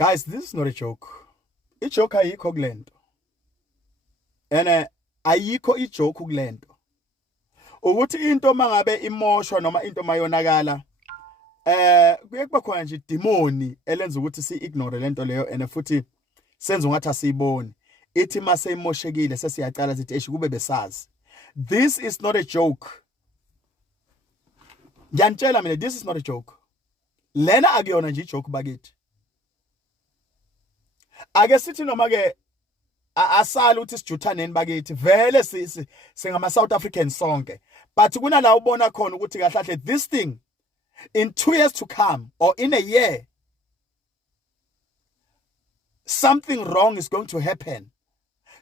Guys, this is not a joke. I-joke ayikho kulento. Ene ayikho i-joke kulento. Ukuthi into mangabe imoshwa noma into mayonakala kuye kuba khona nje demoni elenza ukuthi si-ignore lento leyo ene futhi senze ungathi asiyiboni. Ithi mase imoshekile sesiyacala sithi esho kube besazi. This is not a joke. Ngiyantshela mina, this is not a joke. Lena akuyona nje i-joke bakithi. Ake sithi noma ke asala ukuthi sijuthaneni bakithi vele singama South African sonke, but kunala ubona khona ukuthi kahle this thing in 2 years to come or in a year something wrong is going to happen.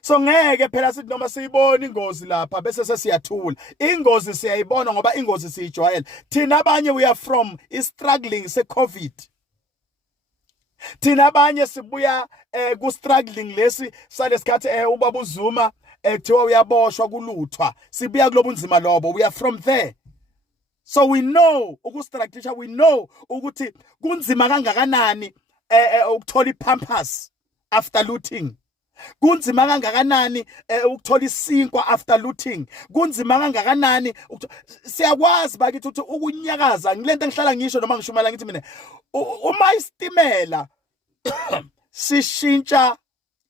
So ngeke phela sithi noma siyibona ingozi lapha bese sesiyathula. Ingozi siyayibona ngoba ingozi siyijwayele. Thina abanye we are from struggling se COVID. Thina abanye sibuya ku struggling lesi salesikhathi ubaba uZuma kuthiwa uyaboshwa kuluthwa. Sibuya kulobu nzima lobo. We are from there. So we know ukustructure, we know ukuthi kunzima kangakanani ukuthola ipampers after looting. Kunzima kangakanani ukuthola isinkwa after looting. Kunzima kangakanani siyakwazi bakithi ukuthi ukunyakaza ngilento engihlala ngisho noma ngishumela ngithi mina uma istimela sishintsha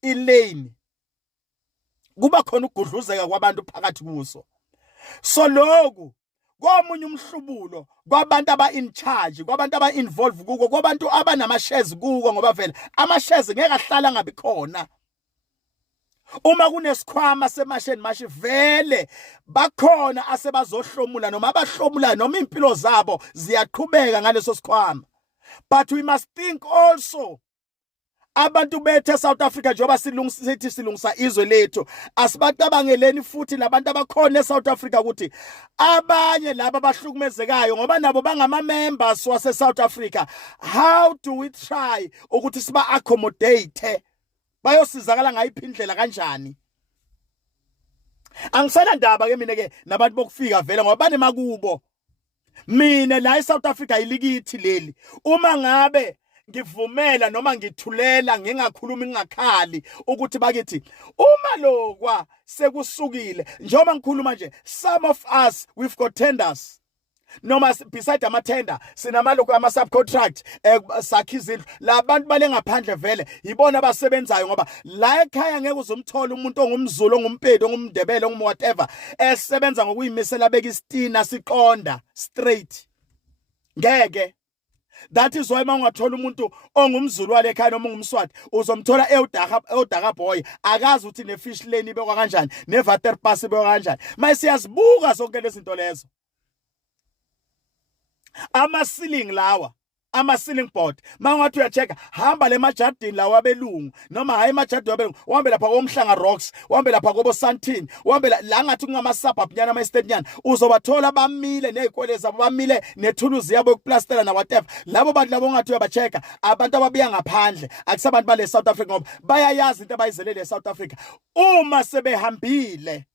ilane kuba khona ukugudluzeka kwabantu phakathi kuso. So lokhu komunye umhlubulo kwabantu aba in charge, kwabantu aba involved kuko, kwabantu abanama shares kuko ngoba vele ama shares ngeke ahlala ngabi khona. Uma kunesikhwama semasheni mashi vele bakhona asebazohlomula noma abahlomula noma impilo zabo ziyaqhubeka ngaleso sikhwama. But we must think also abantu bethe South Africa njoba silungisa izwe lethu asibacabangeleni futhi labantu abakhona eSouth Africa ukuthi abanye laba abahlukumezekayo ngoba nabo bangama members wase South Africa. How do we try ukuthi siba accommodate bayosizakala ngayiphi indlela kanjani? Angisana ndaba ke mina ke nabantu bokufika vele ngoba banemakubo. Mina la eSouth Africa ilikithi leli. Uma ngabe ngivumela noma ngithulela ngingakhulumi ngingakhali ukuthi bakithi uma lokwa sekusukile njoba ngikhuluma nje, some of us we've got tenders. Noma beside amatender sinamaloko ama subcontract sakhizindlu labantu bale ngaphandle vele yibona abasebenzayo ngoba la ekhaya ngeke uzomthola umuntu ongumZulu ongumpedi ongumndebele ongum whatever esebenza ngokuyimisela beka istina siqonda straight ngeke. That is why mangathola umuntu ongumZulu wale ekhaya noma ungumSwati uzomthola eudaka boy akazi ukuthi nefish lane ibekwa kanjani newaterpass ibekwa kanjani. Mayisiyazibuka zonke lezi zinto lezo. Ama ceiling lawa, ama ceiling board mangathi uyacheka hamba le majardini lawa abelungu noma hayi majardini abelungu uhambe lapha koMhlanga Rocks, uhambe lapha kobo Santini, uhambe la ngathi kungama suburb nyana ama estate nyana uzobathola bamile nezikole zabo bamile nethuluzi yabo yokuplastela na whatever. Labo bantu labo ngathi uyabacheka abantu ababiya ngaphandle akusabantu bale South Africa ngoba bayayazi into abayizelele eSouth Africa. Uma sebehambile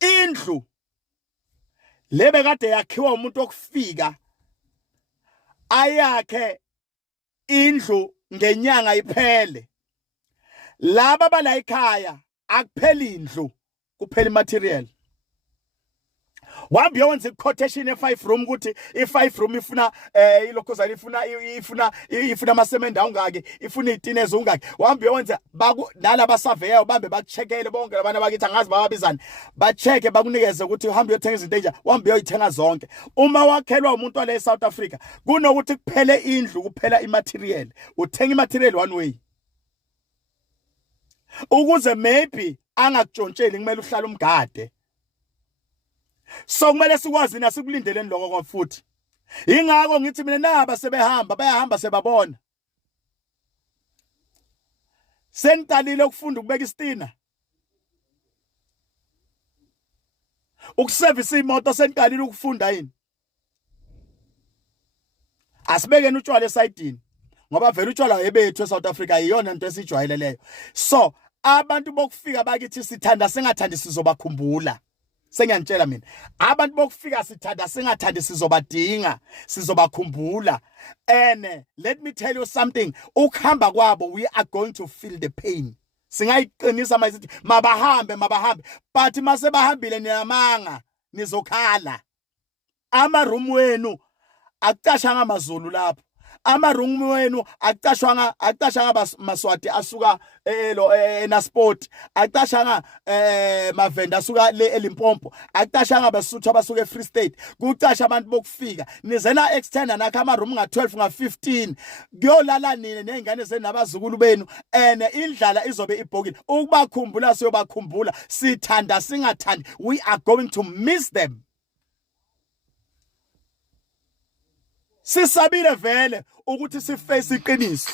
indlu lebe kade yakhiwa umuntu okufika ayakhe indlu ngenyanga iphele, laba bala ekhaya akupheli indlu kuphela imaterial. Wambi yonze quotation e5 room ukuthi i5 room ifuna ilokhozana ifuna amasemende awungaki, ifuna izitineze ungaki. Wambi yonze nalaba surveyor bambe bacheckele bonke labantu abakithi angazi bababizana bacheke bakunikeze ukuthi uhambe uyothenga izinto enje, wambi uyithenga zonke. Uma wakhelwa umuntu wale eSouth Africa kunokuthi kuphele indlu kuphela imaterial, uthenga imaterial one way ukuze maybe angakutshontsheli kumele uhlala umgade. So kumele sikwazi nasikulindeleni lokho kwa futhi. Ingakho ngithi mina naba sebehamba bayahamba sebabona. Sentalile ukufunda ukubeka istina. Ukuservice imoto sentalile ukufunda yini? Asibekeni utshwala esayidini ngoba vele utshwala ebethu eSouth Africa iyona into esijwayeleleyo. So abantu bokufika bakithi sithanda sengathandi sizobakhumbula. Sengiyantshela mina abantu bokufika sithanda singathandi sizobadinga sizobakhumbula and let me tell you something ukuhamba kwabo we are going to feel the pain singayiqinisa masithi mabahambe but mase bahambile niyamanga nizokhala ama room wenu akucashanga amazulu lapho ama room wenu akucashanga maswati asuka eNasport akucashanga mavenda asuka le eLimpopo akucashanga basuthu abasuka eFree State kucasha abantu bokufika nizela extend nakho ama room nga12 nga15 kuyolala nini nezingane zenu nabazukulu benu indlala izobe ibhokile ukubakhumbula siyobakhumbula sithanda singathandi we are going to miss them. Sisabile vele ukuthi siface iqiniso